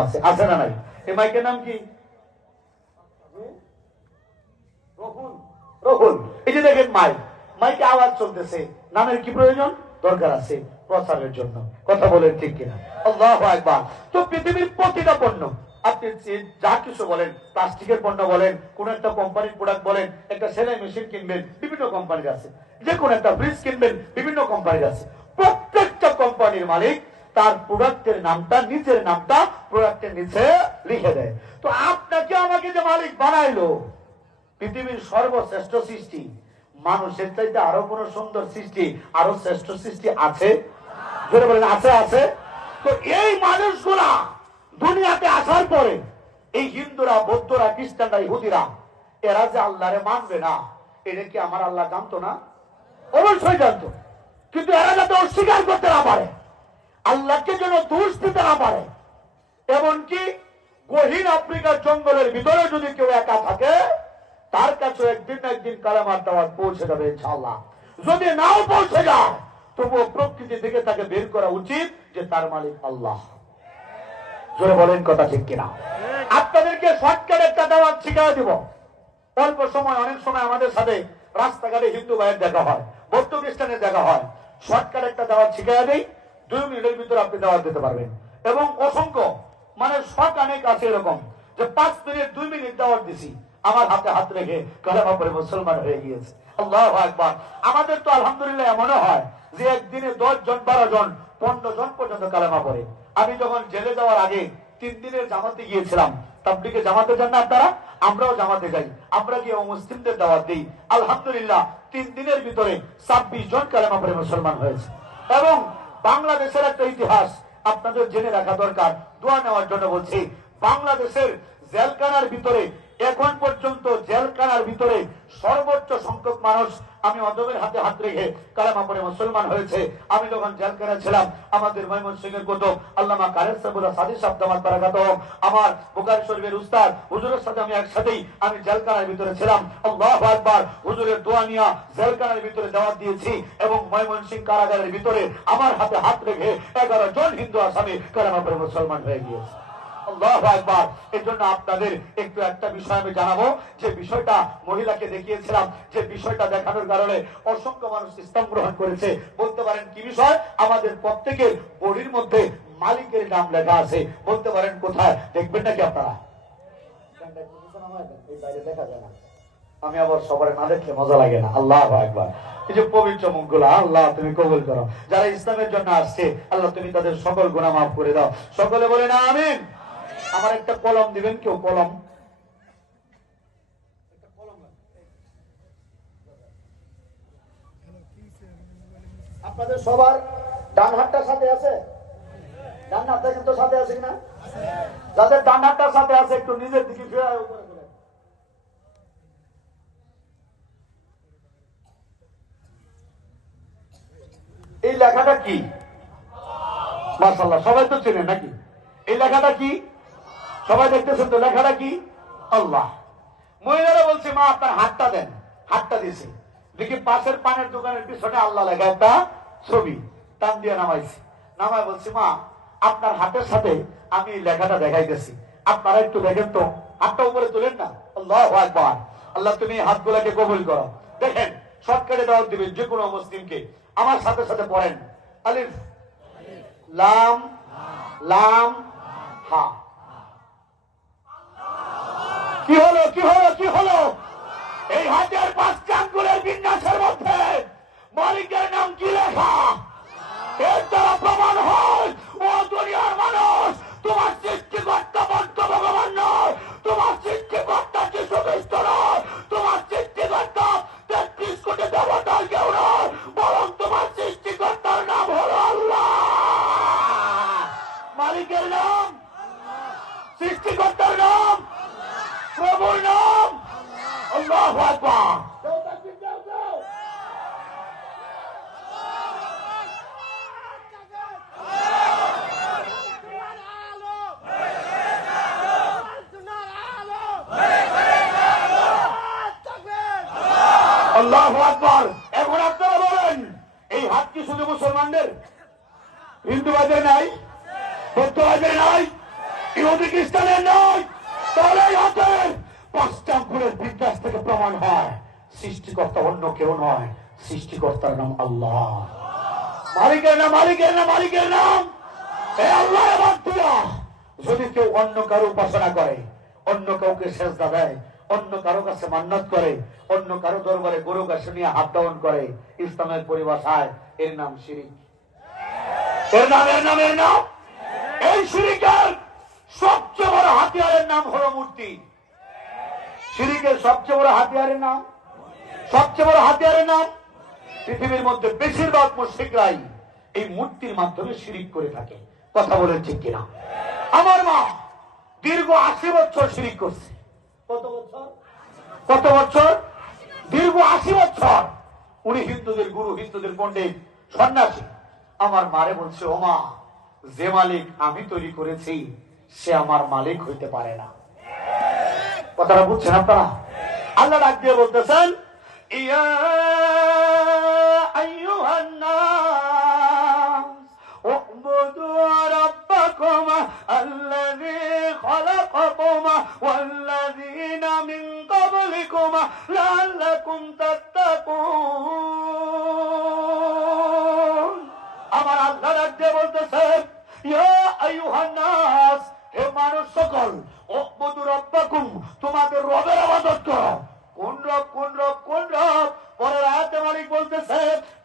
আছে আছে না নাই? এই মাইকের নাম কি? এই যে দেখেন মাইক, মাইকে আওয়াজ চলতেছে। নামের কি প্রয়োজন? দরকার আছে প্রচারের জন্য। কথা বলেন ঠিক কিনা। আল্লাহ একবার তো পৃথিবীর প্রতিটা পণ্য, আপনি যা কিছু বলেন, প্লাস্টিকের পণ্য বলেন, কোন একটা কোম্পানির প্রোডাক্ট বলেন, একটা সেলাই মেশিন কিনবেন, বিভিন্ন কোম্পানির আছে। যে কোন একটা ফ্রিজ কিনবেন, বিভিন্ন কোম্পানির আছে। প্রত্যেকটা কোম্পানির মালিক তার প্রোডাক্টের নামটা, নিজের নামটা প্রোডাক্টের নিচে লিখে দেয়। তো আপনাকে আমাকে যে মালিক বানাইলো, পৃথিবীর সর্বশ্রেষ্ঠ সৃষ্টি, মানুষের চাইতে আরও কোন সুন্দর সৃষ্টি, আরও শ্রেষ্ঠ সৃষ্টি আছে? আছে আছে। তো এই মানুষগুলা দুনিয়াতে আসার পরে, এই হিন্দুরা, বৌদ্ধরা, খ্রিস্টানরা, ইহুদিরা, এরা যে আল্লাহরে মানবে না, এটা কি আমার আল্লাহ জানতো না? অবশ্যই জানতো। কিন্তু এরা যাতে অস্বীকার করতে না পারে। আল্লাহকে যেন দোষ দিতে না পারে। এমনকি গহীন আফ্রিকার জঙ্গলের ভিতরে যদি কেউ একা থাকে, তার কাছে একদিন না একদিন কালামার দাওয়াত পৌঁছে যাবে ইনশাআল্লাহ। যদি নাও পৌঁছে যায়, তবুও প্রকৃতি থেকে তাকে বের করা উচিত যে তার মালিক আল্লাহ। জোরে বলেন কথা ঠিক কিনা? আপনাদেরকে শর্টকাট একটা দাওয়াত শিখাই দিব। অল্প সময়, অনেক সময় আমাদের সাথে রাস্তাঘাটে হিন্দু ভাইয়ের দেখা হয়, বৌদ্ধ খ্রিস্টানের দেখা হয়। শর্টকাট একটা দাওয়াত শিখাই দেই। দুই মিনিটের ভিতরে আপনি দাওয়াত দিতে পারবেন। এবং অসংখ্য মানে শর্ট অনেক আছে এরকম যে পাঁচ মিনিট, দুই মিনিট দাওয়াত দিছি। আমার হাতে হাত রেখে কালেমা পরে মুসলমান হয়ে গিয়েছে। আল্লাহ একবার আমাদের তো আলহামদুলিল্লাহ এমনও হয় যে একদিনে দশ জন, বারো জন, পনেরো জন পর্যন্ত কালেমা পড়ে। আমি যখন জেলে যাওয়ার আগে তিন দিনের জামাতে গিয়েছিলাম তাবলিকে জামাতে যান না আপনারা? আমরাও জামাতে যাই। আমরা গিয়ে মুসলিমদের দাওয়াত দিই। আলহামদুলিল্লাহ, তিন দিনের ভিতরে ছাব্বিশ জন কালেমা পরে মুসলমান হয়েছে। এবং বাংলাদেশের একটা ইতিহাস আপনাদের জেনে রাখা দরকার। দোয়া নেওয়ার জন্য বলছি বাংলাদেশের জেলখানার ভিতরে, এখন পর্যন্ত জেলখানার ভিতরে সর্বোচ্চ সংখ্যক মানুষ আমি অদমের হাতে হাত রেখে কালামা পরে মুসলমান হয়েছে। আমি যখন জেলখানা ছিলাম, আমাদের ময়মন সিং এর কুতুব আল্লামা কারের সাবুল্লাহ সাদি সাবদামাত বারাকাত আমার বুখারী শরীফের উস্তাদ হুজুরের সাথে আমি একসাথেই আমি জেলখানার ভিতরে ছিলাম। আল্লাহু হুজুরের দোয়া নিয়া জেলখানার ভিতরে দাওয়াত দিয়েছি এবং ময়মন সিং কারাগারের ভিতরে আমার হাতে হাত রেখে এগারো জন হিন্দু আসামি কালামা পরে মুসলমান হয়ে গিয়েছে। আমি আমাদের প্রত্যেকের বডির মধ্যে মালিকের নাম লেখা আছে। বলতে পারেন কোথায়? দেখবেন নাকি আপনারা। আমি আবার সবার না দেখলে মজা লাগে না। আল্লাহ একবার এই যে পবিত্র মুখগুলো, আল্লাহ তুমি কবুল করো। যারা ইসলামের জন্য আসছে, আল্লাহ তুমি তাদের সকল গুণা মাফ করে দাও। সকলে বলে না আমিন। আমার একটা কলম দিবেন কেউ? কলম। আপনাদের সবার ডান হাতটা সাথে আছে? ডান হাতটা কিন্তু সাথে আছে না যাদের ডান হাতটার সাথে আছে, একটু নিজের দিকে ফিরে এই লেখাটা কি? মার্শাল্লাহ সবাই তো চেনেন নাকি? এই লেখাটা কি? সবাই দেখতেছেন তো লেখাটা কি? আল্লাহ। মহিলারা বলছে, মা, আপনার হাতটা দেন। হাতটা দিয়েছে। দেখি পাশের পানের দোকানের পিছনে আল্লাহ লেখা একটা ছবি। টান দিয়ে নামাইছি। নামায় বলছি, মা, আপনার হাতের সাথে আমি লেখাটা দেখাইতেছি। আপনারা একটু দেখেন তো। হাতটা উপরে তুলেন না। আল্লাহ একবার আল্লাহ, তুমি হাতগুলাকে কবুল করো। দেখেন শর্টকাটে দাওয়াত দিবেন যে কোনো মুসলিমকে। আমার সাথে সাথে পড়েন। আলিফ, লাম লাম, হা। কি হলো কি হলো কি হলো? আল্লাহ আকবার। এখন আপনারা বলেন, এই হাত কি শুধু মুসলমানদের? হিন্দু বাজে নাই? বৌদ্ধ বাজে নাই? ইহুদি, খ্রিস্টানের নয় তাহলে এই হাতের পাঁচটা আঙ্গুলের বিদ্যাস থেকে প্রমাণ হয়, সৃষ্টিকর্তা অন্য কেউ নয়, সৃষ্টিকর্তার নাম আল্লাহ। মালিকের নাম মালিকের নাম মালিকের নাম। এ আল্লাহ যদি কেউ অন্য কারও উপাসনা করে, অন্য কাউকে সেজদা দেয় অন্য কারও কাছে মান্নাত করে, অন্য কারও দরবারে গরু কাছে নিয়ে হাত দাওয়ান করে, ইসলামের পরিভাষায় এর নাম শিরিক। এর নাম এর নাম এর নাম? এই শিরিকের সবচেয়ে বড় হাতিয়ারের নাম হলো মূর্তি। শিরিকের সবচেয়ে বড় হাতিয়ারের নাম? সবচেয়ে বড় হাতিয়ারের নাম? পৃথিবীর মধ্যে বেশিরভাগ মুশ্রিকরাই এই মূর্তির মাধ্যমে শিরিক করে থাকে। কথা ঠিক কিনা? আমার মা দীর্ঘ আশি বছর শিরিক করছে। কত বছর? দীর্ঘ আশি বছর। উনি হিন্দুদের গুরু, হিন্দুদের পণ্ডিত, সন্ন্যাসী। আমার মারে বলছে ও মা যে মালিক আমি তৈরি করেছি, সে আমার মালিক হইতে পারে না। কথাটা বুঝছেন আপনারা? আল্লাহ ডাক দিয়ে বলতেছেন, ইয়া বলতেছেন হে মানুষ সকল রাব্বাকুম, তোমাদের রবের ইবাদত করো। কোন রব কোন রব কোন রব? পরের আয়াতে মালিক বলতেছে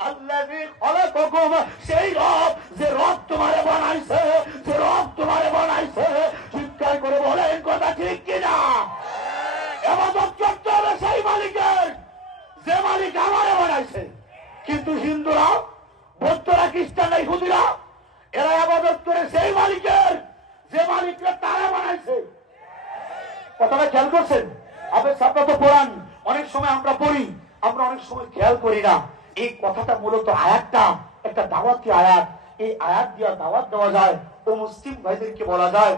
আল্লাযী খলাকাকুম, সেই রব যে রব তোমারে বানাইছে, যে রব তোমারে বানাইছে। চিৎকার করে বলেন, কথা ঠিক কিনা? ইবাদত করতে হবে সেই মালিকের, যে মালিক আমারে বানাইছে। কিন্তু হিন্দুরা, বৌদ্ধরা, খ্রিস্টানরা, ইহুদিরা এরা আবাদত করে সেই মালিকের, যে মালিকরা তারা বানাইছে। কথাটা খেয়াল করছেন? আপনি সাপটা তো পড়ান, অনেক সময় আমরা পড়ি, আমরা অনেক সময় খেয়াল করি না। এই কথাটা মূলত আয়াতটা, একটা দাওয়াতি আয়াত। এই আয়াত দিয়া দাওয়াত দেওয়া যায়, ও মুসলিম ভাইদেরকে বলা যায়